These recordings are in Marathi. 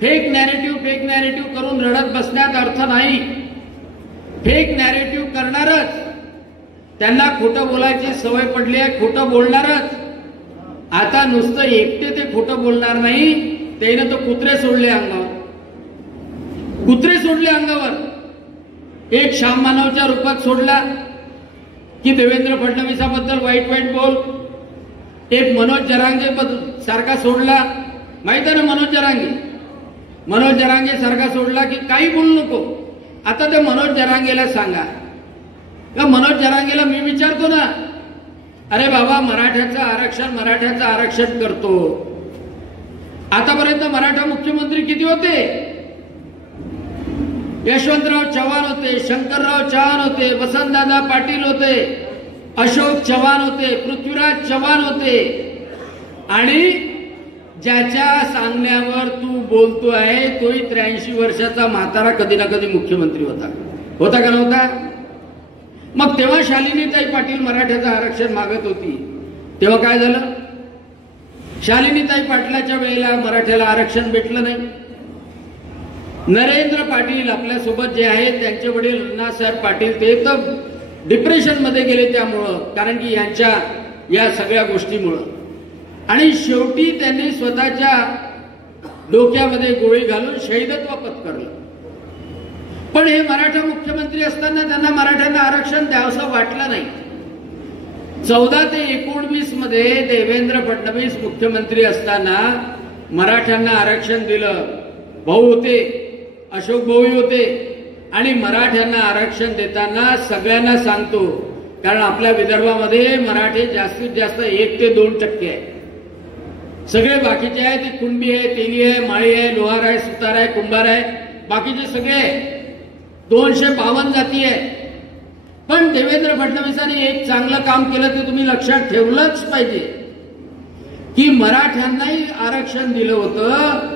फेक नॅरेटिव्ह करून रडत बसण्यात अर्थ नाही। फेक नॅरेटिव्ह करणारच, त्यांना खोटं बोलायची सवय पडली आहे, खोटं बोलणारच। आता नुसतं एकटे ते खोटं बोलणार नाही, त्याने तो कुत्रे सोडले अंगावर, कुत्रे सोडले अंगावर। एक श्याम मानवच्या रूपात सोडला की देवेंद्र फडणवीसाबद्दल वाईट वाईट बोल, एक मनोज जरांगे सारखा सोडला, माहित आहे ना मनोज जरांगे सारखा सोडला की काही बोलू नको। आता ते मनोज जरांगेला सांगा, का मनोज जरांगेला मी विचारतो ना, अरे बाबा मराठ्याचं आरक्षण करतो, आतापर्यंत मराठा मुख्यमंत्री किती होते? यशवंतराव चव्हाण होते, शंकरराव चव्हाण होते, वसंतदादा पाटील होते, अशोक चव्हाण होते, पृथ्वीराज चव्हाण होते। आणि ज्याच्या सांगण्यावर तू बोलतो आहे तोही 83 वर्षाचा म्हातारा कधी ना कधी मुख्यमंत्री होता का नव्हता? मग तेव्हा शालिनीताई पाटील मराठ्याचं आरक्षण मागत होती, तेव्हा काय झालं? शालिनीताई पाटलाच्या वेळेला मराठ्याला आरक्षण भेटलं नाही। नरेंद्र पाटील आपल्यासोबत जे आहेत त्यांचे वडील अण्णासाहेब पाटील ते तर डिप्रेशन मध्ये गेले त्यामुळं, कारण की यांच्या या सगळ्या गोष्टीमुळं, आणि शेवटी त्यांनी स्वतःच्या डोक्यामध्ये गोळी घालून शहीदत्व पत्करलं। पण हे मराठा मुख्यमंत्री असताना त्यांना मराठ्यांना आरक्षण द्यावंसं वाटलं नाही। 14 ते 19 मध्ये देवेंद्र फडणवीस मुख्यमंत्री असताना मराठ्यांना आरक्षण दिलं। भाऊ होते, अशोक भाऊ होते, आणि मराठ्यांना आरक्षण देताना सगळ्यांना सांगतो, कारण आपल्या विदर्भामध्ये मराठे जास्तीत जास्त 1 ते 2% आहे, सगळे बाकीचे आहे ते कुणबी आहे, तेली आहे, माळी आहे, लोहार आहे, सुतार आहे, कुंभार आहे, बाकीचे सगळे 252 जाती आहे। पण देवेंद्र फडणवीसांनी एक चांगलं काम केलं ते तुम्ही लक्षात ठेवलंच पाहिजे, की मराठ्यांनाही आरक्षण दिलं होतं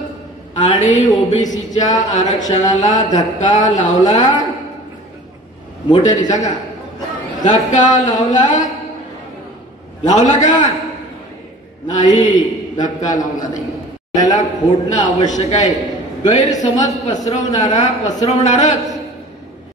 आणि ओबीसीच्या आरक्षणाला धक्का लावला। मोठ्याने सांगा, धक्का लावला का नाही? धक्का लावला नाही। आपल्याला फोडणं आवश्यक आहे, गैरसमज पसरवणारच